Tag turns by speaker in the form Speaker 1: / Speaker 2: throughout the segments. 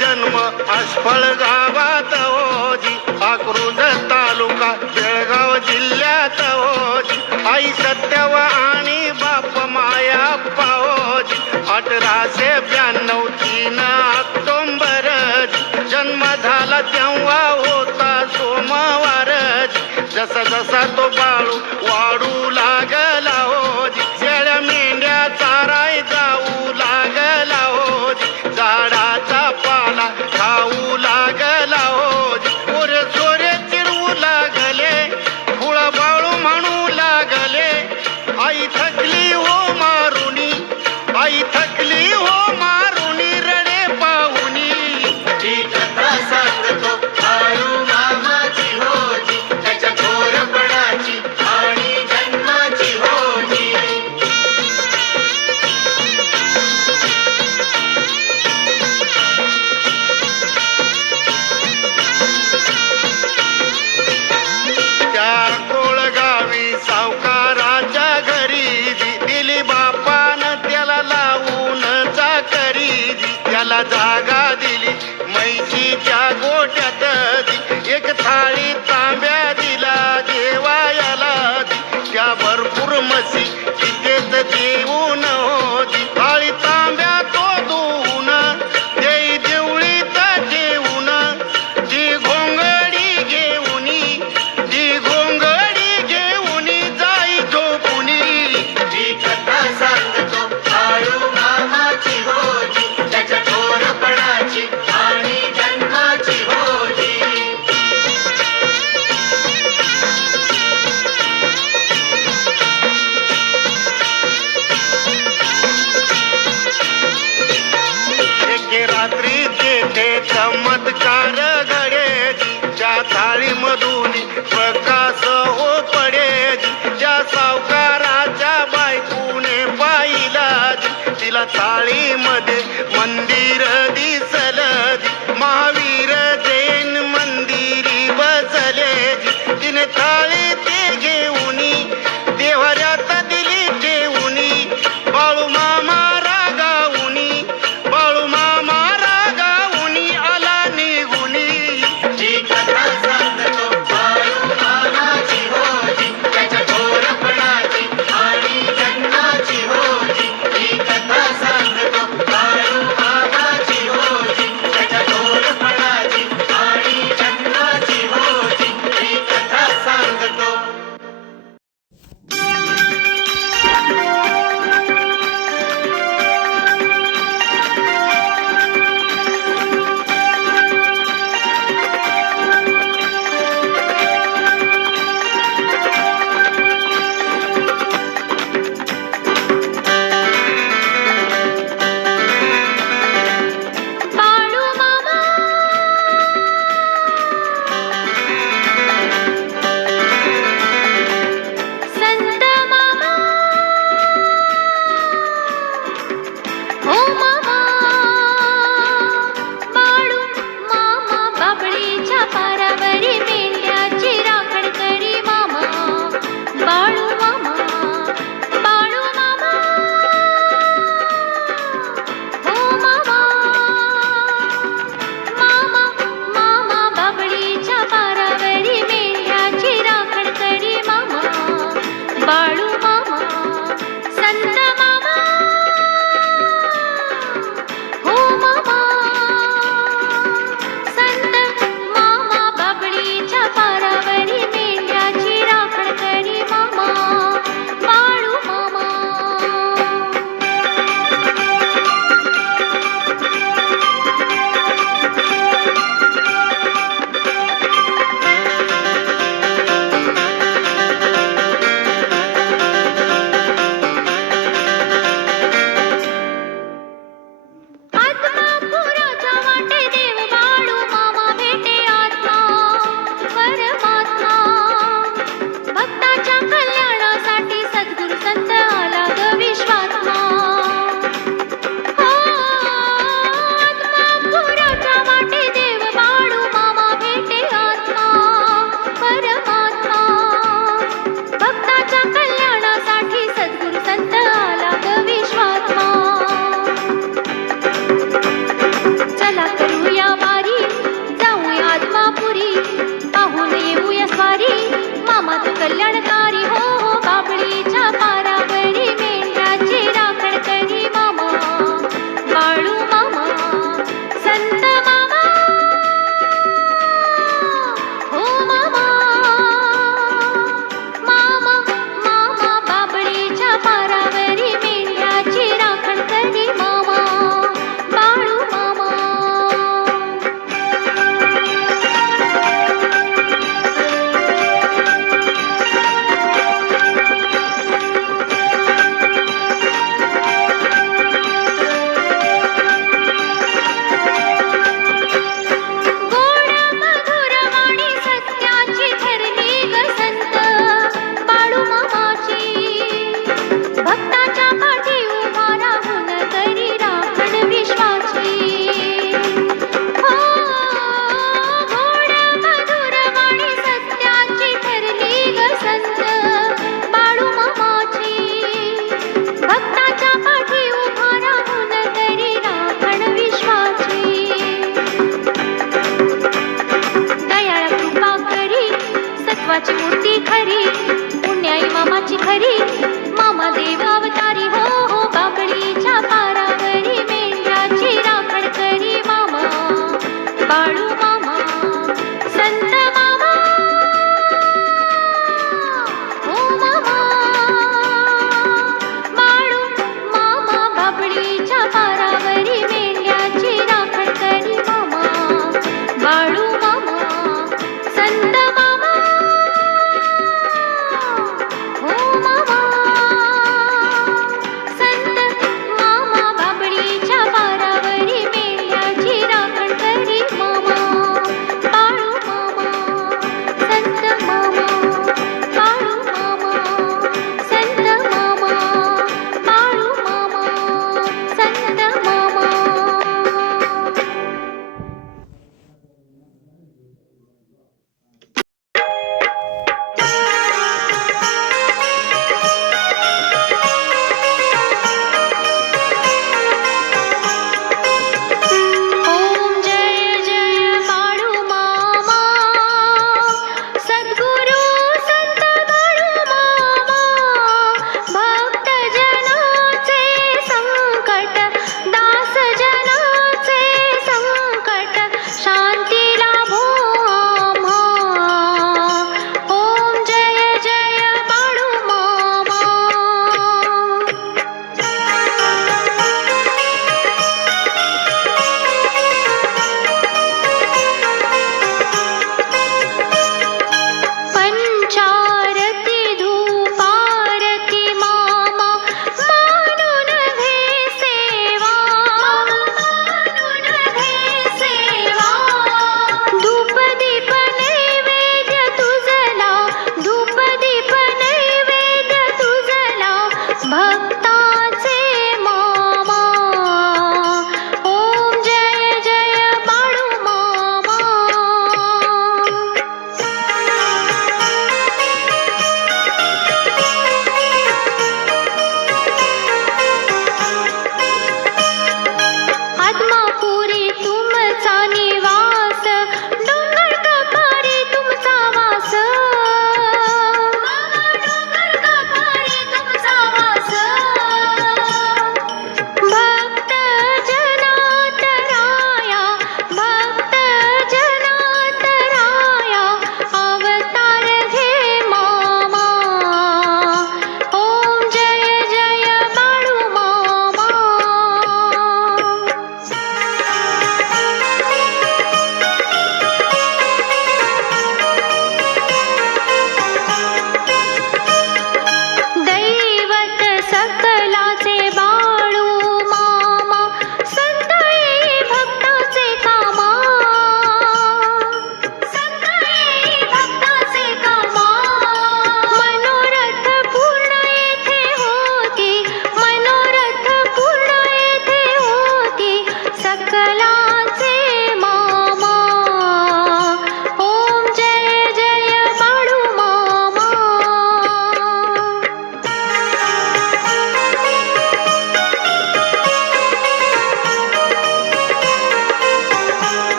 Speaker 1: जन्म असफळ गावात ओजी आक्रोज तालुका जळगाव जिल्ह्यात ओजी आई सत्यव आणि बाप माया पाओजी अठराशे ब्याण्णव तीन ऑक्टोंबर जन्म झाला तेव्हा होता सोमवार जसा जसा तो बाळू वाढू लागला ಜಾಗ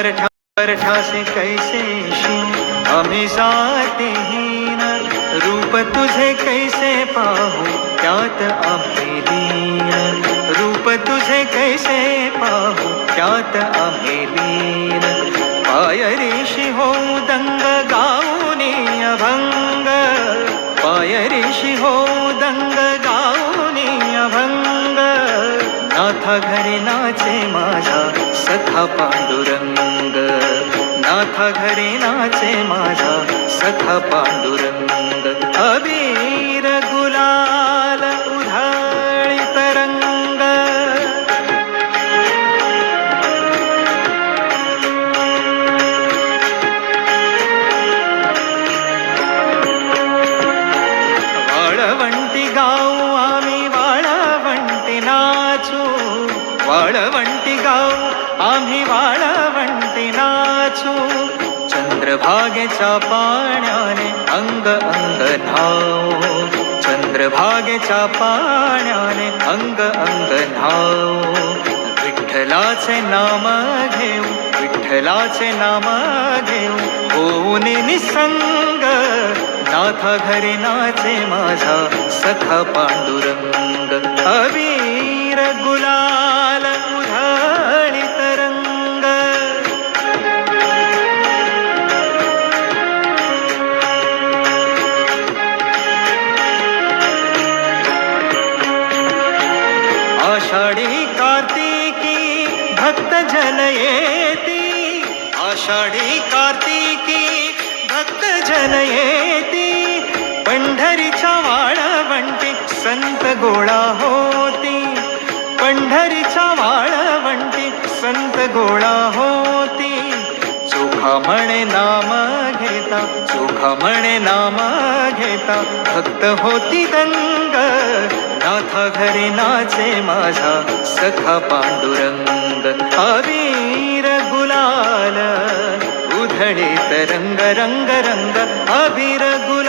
Speaker 2: उंबरठा उंबरठा से कैसे शिव आम्ही जातीहीन रूप तुझे कैसे पाहू त्यात आम्ही रूप तुझे कैसे पाहू त्यात आम्ही लीन पायरीशी हो दंग गाऊनी अभंग। पायरीशी हो दंग गाऊनी अभंग। नाथा घरी नाचे माझा, सखा पांडुरंग। नाथा घरी नाचे माझा सखा पांडुरंग. चंद्रभागेच्या पाण्याने अंग अंग न्हाऊ चंद्रभागेच्या पाण्याने अंग अंग न्हाऊ विठ्ठलाचे नाम घेऊ विठ्ठलाचे नाम घेऊ होऊन निसंग नाथा घरी नाचे माझा सखा पांडुरंग। अबीर गुलाल नामा नाम घेता, भक्त होती दंग। नाथा घरे नाचे माझा सखा पांडुरंग। अबीर गुलाल उधळे तरंग रंग रंग, अबीर गुलाल।